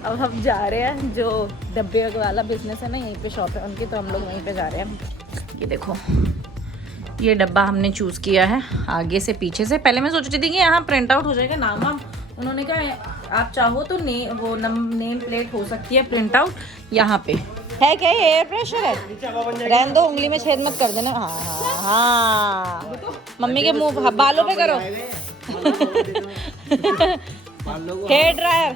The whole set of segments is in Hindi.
अब हम जा रहे हैं, जो डब्बे वाला बिजनेस है ना, यहीं पे शॉप है उनकी, तो हम लोग वहीं पे जा रहे हैं। ये देखो, ये डब्बा हमने चूज़ किया है आगे से पीछे से। पहले मैं सोच रही थी कि यहाँ प्रिंट आउट हो जाएगा नाम वाम, उन्होंने कहा आप चाहो तो नेम प्लेट हो सकती है प्रिंट आउट यहाँ पे है। क्या ये एयर प्रेशर है? रहने दो, उंगली में छेद मत कर देना। हाँ हाँ हाँ, मम्मी के मुंह बालों पे करो। Hair dryer.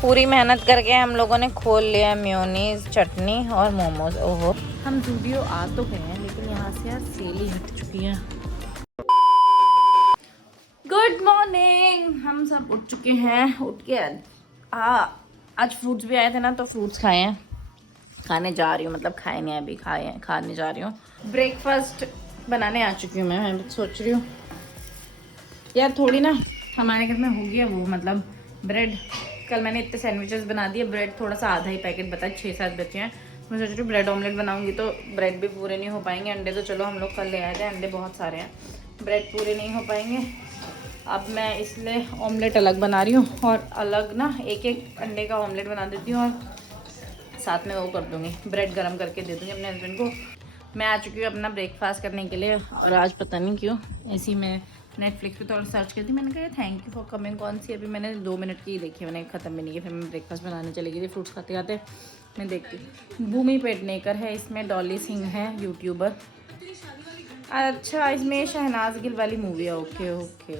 पूरी मेहनत करके हम लोगों ने खोल लिया मेयोनीज, चटनी और मोमोज। ओहो, हम ज़ूडियो आ तो गए हैं, लेकिन यहाँ से यार सेल ही हट चुकी है। गुड मॉर्निंग, हम सब उठ चुके हैं। उठ के आज फ्रूट्स भी आए थे ना, तो फ्रूट्स खाए हैं। खाने जा रही हूँ, मतलब खाए नहीं अभी, खाए हैं, खाने जा रही हूँ। ब्रेकफास्ट बनाने आ चुकी हूँ मैं सोच रही हूँ यार थोड़ी ना हमारे घर में हो गया वो, मतलब ब्रेड। कल मैंने इतने सैंडविचेस बना दिए, ब्रेड थोड़ा सा आधा ही पैकेट बता, 6-7 बचे हैं। मैं सोच रही हूँ ब्रेड ऑमलेट बनाऊंगी तो ब्रेड भी पूरे नहीं हो पाएंगे। अंडे तो चलो हम लोग कल ले आए थे, अंडे बहुत सारे हैं, ब्रेड पूरे नहीं हो पाएंगे। अब मैं इसलिए ऑमलेट अलग बना रही हूँ, और अलग ना एक एक अंडे का ऑमलेट बना देती हूँ, और साथ में वो कर दूँगी, ब्रेड गर्म करके दे दूँगी अपने हस्बैंड को। मैं आ चुकी हूँ अपना ब्रेकफास्ट करने के लिए, और आज पता नहीं क्यों ऐसी मैं नेटफ्लिक्स पे थोड़ा सर्च करती, मैंने कहा थैंक यू फॉर कमिंग कौन सी, अभी मैंने 2 मिनट की ही देखी, मैंने ख़त्म भी नहीं की। फिर मैं ब्रेकफास्ट बनाने चली गई थी, फ्रूट्स खाते खाते मैं देखती। भूमि पेडनेकर है इसमें, डॉली सिंह है यूट्यूबर। अच्छा, इसमें शहनाज गिल वाली मूवी है। ओके ओके,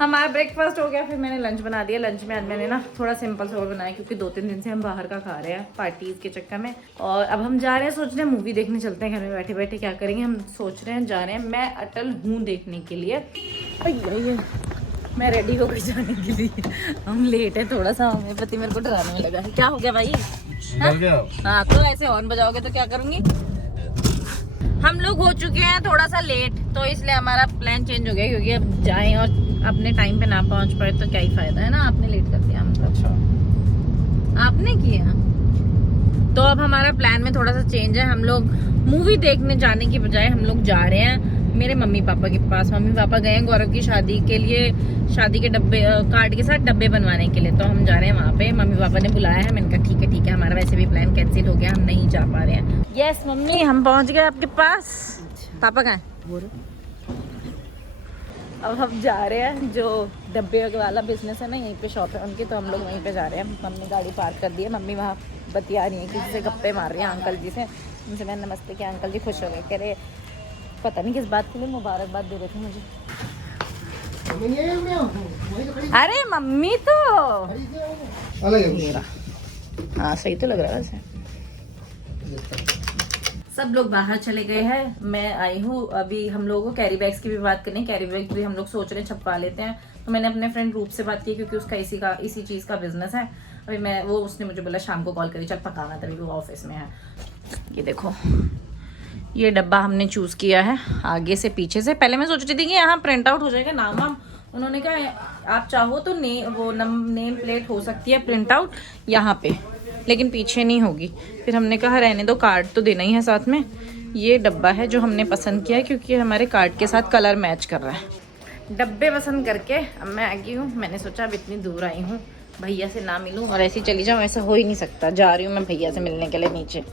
हमारा ब्रेकफास्ट हो गया। फिर मैंने लंच बना दिया। लंच में आज मैंने ना थोड़ा सिंपल सा बनाया, क्योंकि 2-3 दिन से हम बाहर का खा रहे हैं पार्टीज के चक्कर में। और अब हम जा रहे हैं, सोच रहे हैं मूवी देखने चलते हैं। घर में बैठे बैठे क्या करेंगे, हम सोच रहे हैं जा रहे हैं। मैं अटल हूँ देखने के लिए। मैं रेडी हो गई जाने के लिए। हम लेट है थोड़ा सा, मेरे पति मेरे को डराने में लगा है। क्या हो गया भाई? हाँ, तो ऐसे हॉर्न बजाओगे तो क्या करूँगी। हम लोग हो चुके हैं थोड़ा सा लेट, तो इसलिए हमारा प्लान चेंज हो गया, क्योंकि अब जाएं और अपने टाइम पे ना पहुंच पाए तो क्या ही फायदा है ना। आपने लेट कर दिया, मतलब अच्छा आपने किया। तो अब हमारा प्लान में थोड़ा सा चेंज है। हम लोग मूवी देखने जाने की बजाय हम लोग जा रहे हैं मेरे मम्मी पापा के पास। मम्मी पापा गए हैं गौरव की शादी के लिए, शादी के डब्बे कार्ड के साथ डब्बे बनवाने के लिए, तो हम जा रहे हैं वहाँ पे। मम्मी पापा ने बुलाया है, मैंने कहा ठीक है, हमारा वैसे भी प्लान कैंसिल हो गया, हम नहीं जा पा रहे हैं। यस मम्मी, हम पहुँच गए आपके पास। पापा कहाँ हैं? अब हम जा रहे हैं, जो डब्बे वाला बिजनेस है ना, यहीं पे शॉप है उनकी, तो हम लोग वहीं पे जा रहे हैं। मम्मी गाड़ी पार्क कर दी है, मम्मी वहाँ बतिया रही है, किसी से गप्पे मार रही है अंकल जी से। उनसे मैंने नमस्ते किया, अंकल जी खुश हो गए, कह रहे पता नहीं किस बात के लिए मुबारकबाद दे रहे थे मुझे। अरे मम्मी तो हाँ सही तो लग रहा है वैसे। सब लोग बाहर चले गए हैं, मैं आई हूँ। अभी हम लोगों को कैरी बैग्स की भी बात करनी है, कैरी बैग भी हम लोग सोच रहे हैं छपवा लेते हैं। तो मैंने अपने फ्रेंड रूप से बात की, क्योंकि उसका इसी चीज़ का बिजनेस है। अभी उसने मुझे बोला शाम को कॉल करी, चल पकाना, तभी वो ऑफिस में है। ये देखो, ये डब्बा हमने चूज़ किया है आगे से पीछे से। पहले मैं सोच रही थी कि यहाँ प्रिंट आउट हो जाएगा नाम वाम, उन्होंने कहा आप चाहो तो नेम प्लेट हो सकती है प्रिंट आउट यहाँ पे, लेकिन पीछे नहीं होगी। फिर हमने कहा रहने दो, कार्ड तो देना ही है साथ में। ये डब्बा है जो हमने पसंद किया है, क्योंकि हमारे कार्ड के साथ कलर मैच कर रहा है। डब्बे पसंद करके अब मैं आ गई हूँ। मैंने सोचा अब इतनी दूर आई हूँ, भैया से ना मिलूँ और ऐसे ही चली जाऊँ, ऐसा हो ही नहीं सकता। जा रही हूँ मैं भैया से मिलने के लिए नीचे।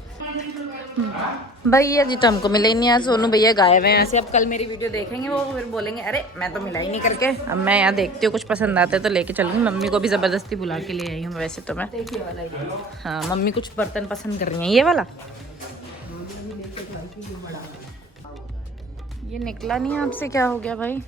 भैया जी तो हमको मिले ही नहीं आज, सोनू भैया गायब हैं ऐसे। अब कल मेरी वीडियो देखेंगे वो, फिर बोलेंगे अरे मैं तो मिला ही नहीं करके। अब मैं यहाँ देखती हूँ, कुछ पसंद आता है तो लेके चलूँगी। मम्मी को भी ज़बरदस्ती बुला के ले आई हूँ वैसे तो मैं। हाँ, मम्मी कुछ बर्तन पसंद कर रही हैं। ये वाला ये निकला नहीं आपसे, क्या हो गया भाई?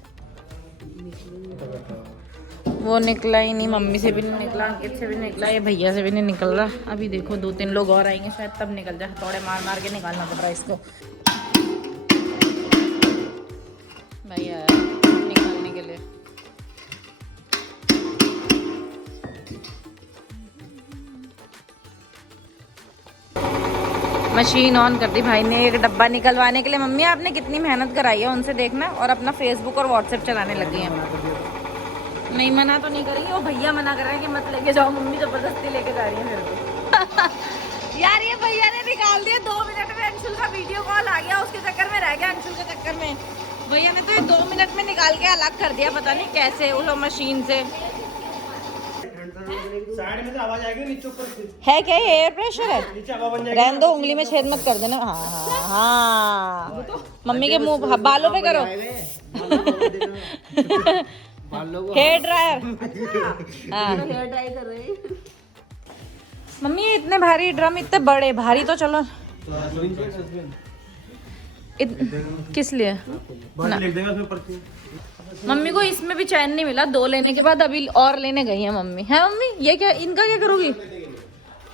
वो निकला ही नहीं, मम्मी से भी नहीं निकला, अंकित से भी नहीं निकला, ये भैया से भी नहीं निकल रहा। अभी देखो 2-3 लोग और आएंगे शायद, तब निकल जाए। थोड़े मार मार के निकालना पड़ रहा है इसको। भैया निकालने के लिए मशीन ऑन कर दी भाई ने, एक डब्बा निकलवाने के लिए। मम्मी आपने कितनी मेहनत कराई है उनसे देखना, और अपना फेसबुक और व्हाट्सएप चलाने लग गई है। नहीं मना तो नहीं करेंगे, वो भैया मना कर रहे हैं कि मत लेके जाओ, मम्मी जबरदस्ती लेके जा रही है मेरे को। यार ये भैया ने निकाल दिया 2 मिनट में। अंशुल का वीडियो कॉल आ गया, उसके चक्कर में रह गया। अंशुल के चक्कर में भैया ने तो ये 2 मिनट में निकाल के अलग कर दिया, पता नहीं कैसे उस मशीन से। साइड में से आवाज आएगी नीचे ऊपर से। है क्या ये एयर प्रेशर है? नीचे हवा बन जाएगी। रहने दो, उंगली में छेद मत कर देना। हाँ हाँ हाँ, मम्मी के मुंह बालों पे करो। Hair dryer. हाँ हेयर ड्राई कर रही। मम्मी ये इतने भारी ड्रम, इतने बड़े भारी तो चलो किस लिए लिख देगा उसमें पर्ची। मम्मी को इसमें भी चैन नहीं मिला, 2 लेने के बाद अभी और लेने गई है मम्मी। है मम्मी ये क्या, इनका क्या करोगी?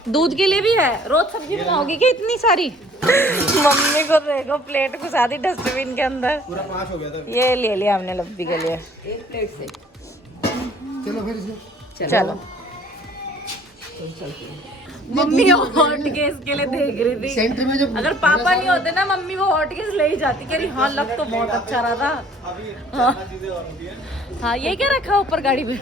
दूध के लिए भी है, रोज सब्जी बनाओगी क्या इतनी सारी? मम्मी को देखो प्लेट घुसा दी डस्टबिन के अंदर। पूरा 5 हो गया था। ये ले लिया हमने लब्बी के लिए। एक प्लेट से चलो फिर चलो मम्मी हॉट केस के लिए देख रही थी। सेंटर में जब अगर पापा नहीं होते ना मम्मी वो हॉट केस ले ही जाती। कह रही हाँ लग तो बहुत अच्छा रहा था। हाँ ये क्या रखा ऊपर गाड़ी पे?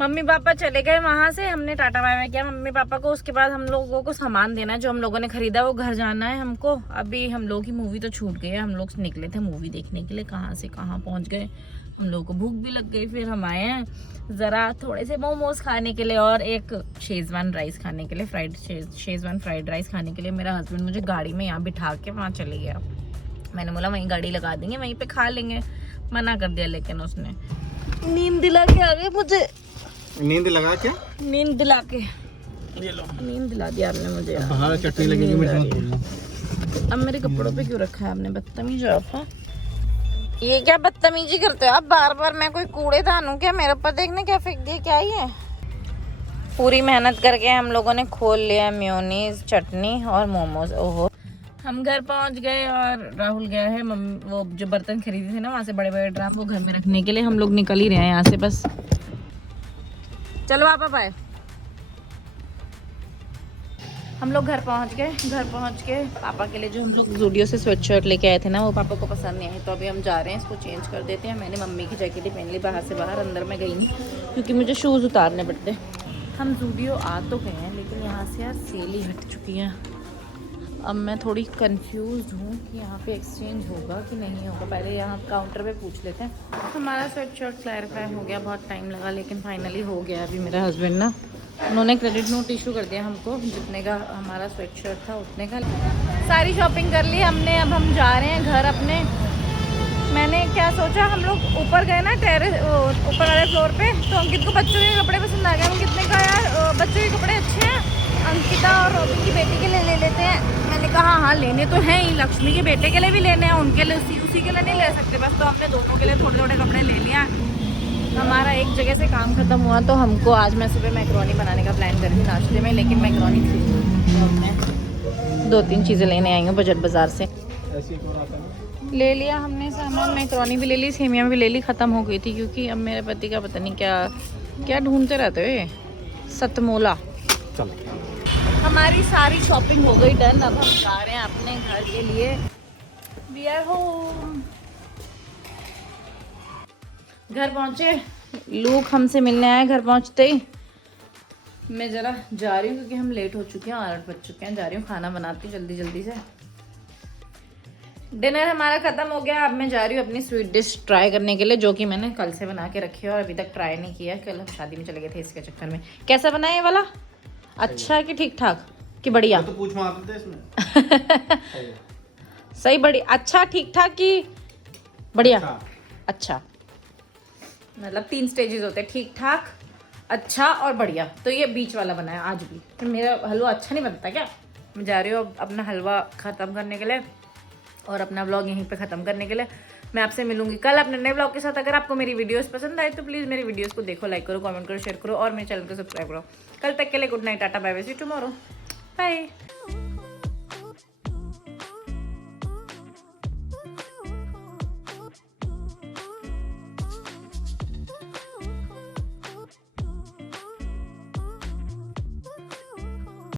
मम्मी पापा चले गए वहां से, हमने टाटा बाय बाय किया मम्मी पापा को। उसके बाद हम लोगों को सामान देना है जो हम लोगों ने खरीदा, वो घर जाना है हमको। अभी हम लोग की मूवी तो छूट गई है, हम लोग निकले थे मूवी देखने के लिए, कहाँ से कहाँ पहुंच गए। हम लोगों को भूख भी लग गई, फिर हम आए हैं ज़रा थोड़े से मोमोज खाने के लिए और एक शेजवान राइस खाने के लिए, शेजवान फ्राइड राइस खाने के लिए। मेरा हस्बैंड मुझे गाड़ी में यहाँ बिठा के वहाँ चले गया। मैंने बोला वहीं गाड़ी लगा देंगे, वहीं पे खा लेंगे, मना कर दिया। लेकिन उसने नींद दिला के आ गए मुझे। नींद लगा क्या? नींद दिला के, ये लो नींद दिला दिया आपने मुझे। बाहर चटनी लगेगी, मीठा मत बोलना। अब मेरे कपड़ों पे क्यों रखा है आपने? बदतमीज हो आप। ये क्या बदतमीजी करते हो आप बार बार? मैं कोई कूड़ेदान हूँ क्या? मेरे ऊपर देखने क्या फेंक दिया, क्या ही है? पूरी मेहनत करके हम लोगों ने खोल लिया मेयोनीज, चटनी और मोमोज। ओहो हम घर पहुंच गए और राहुल गया है मम्मी वो जो बर्तन खरीदे थे ना वहाँ से, बड़े बड़े ड्राम, वो घर में रखने के लिए। हम लोग निकल ही रहे हैं यहाँ से बस। चलो आप आए। हम लोग घर पहुंच गए। घर पहुंच के पापा के लिए जो हम लोग ज़ूडियो से स्वेट शर्ट लेके आए थे ना, वो पापा को पसंद नहीं आई, तो अभी हम जा रहे हैं इसको चेंज कर देते हैं। मैंने मम्मी की जैकेट ही पहन ली बाहर से बाहर, अंदर में गई नहीं क्योंकि मुझे शूज़ उतारने पड़ते। हम ज़ूडियो आ तो गए हैं लेकिन यहाँ से यार सेल ही हट चुकी है। अब मैं थोड़ी कंफ्यूज हूँ कि यहाँ पे एक्सचेंज होगा कि नहीं होगा। पहले यहाँ काउंटर पे पूछ लेते हैं। हमारा स्वेट शर्ट क्लैरिफाई हो गया, बहुत टाइम लगा लेकिन फाइनली हो गया। अभी मेरा हस्बैंड ना, उन्होंने क्रेडिट नोट इशू कर दिया हमको, जितने का हमारा स्वेट शर्ट था उतने का। सारी शॉपिंग कर ली हमने, अब हम जा रहे हैं घर अपने। मैंने क्या सोचा, हम लोग ऊपर गए ना टेरेस, ऊपर वाले फ्लोर पे, तो अंकित को बच्चों के कपड़े पसंद आ गए। हम कितने का यार, बच्चों के कपड़े अच्छे हैं, अंकिता और रोबी की बेटी के लिए ले लेते हैं। मैंने कहा हाँ लेने तो हैं ही, लक्ष्मी के बेटे के लिए भी लेने हैं, उनके लिए उसी के लिए नहीं ले सकते बस। तो हमने दोनों के लिए थोड़े थोड़े कपड़े ले लिया। हमारा एक जगह से काम खत्म हुआ तो हमको आज मैं सुबह मैकरोनी बनाने का प्लान कर रही नाश्ते में, लेकिन मैकरोनी थी 2-3 चीज़ें लेने आई हूँ बजट बाज़ार से। ले लिया हमने सामान, मैकरोनी भी ले ली, सेमिया भी ले ली। ख़त्म हो गई थी क्योंकि अब मेरे पति का पता नहीं क्या क्या ढूंढते रहते हो, सतमोला। हमारी सारी शॉपिंग हो गई डन। अब हम जा रहे हैं अपने घर के लिए। We are home. घर पहुँचे, लोग हमसे मिलने आए। घर पहुँचते ही मैं ज़रा जा रही हूँ क्योंकि हम लेट हो चुके हैं, 8 बज चुके हैं। जा रही हूँ खाना बनाती हूँ जल्दी जल्दी से। डिनर हमारा ख़त्म हो गया। अब मैं जा रही हूँ अपनी स्वीट डिश ट्राई करने के लिए, जो कि मैंने कल से बना के रखी है और अभी तक ट्राई नहीं किया। कल हम शादी में चले गए थे इसके चक्कर में। कैसा बना ये वाला? अच्छा है कि ठीक ठाक कि बढ़िया? तो पूछ मारते थे इसमें। सही बढ़िया, अच्छा ठीक ठाक कि बढ़िया? अच्छा मतलब 3 स्टेजेस होते हैं, ठीक ठाक, अच्छा और बढ़िया। तो ये बीच वाला बना है आज भी। फिर मेरा हलवा अच्छा नहीं बनता क्या? मैं जा रही हूँ अब अपना हलवा ख़त्म करने के लिए और अपना व्लॉग यहीं पे ख़त्म करने के लिए। मैं आपसे मिलूंगी कल अपने नए व्लॉग के साथ। अगर आपको मेरी वीडियोस पसंद आए तो प्लीज़ मेरी वीडियोस को देखो, लाइक करो, कमेंट करो, शेयर करो और मेरे चैनल को सब्सक्राइब करो। कल तक के लिए good night, tata, bye bye, see you tomorrow, bye.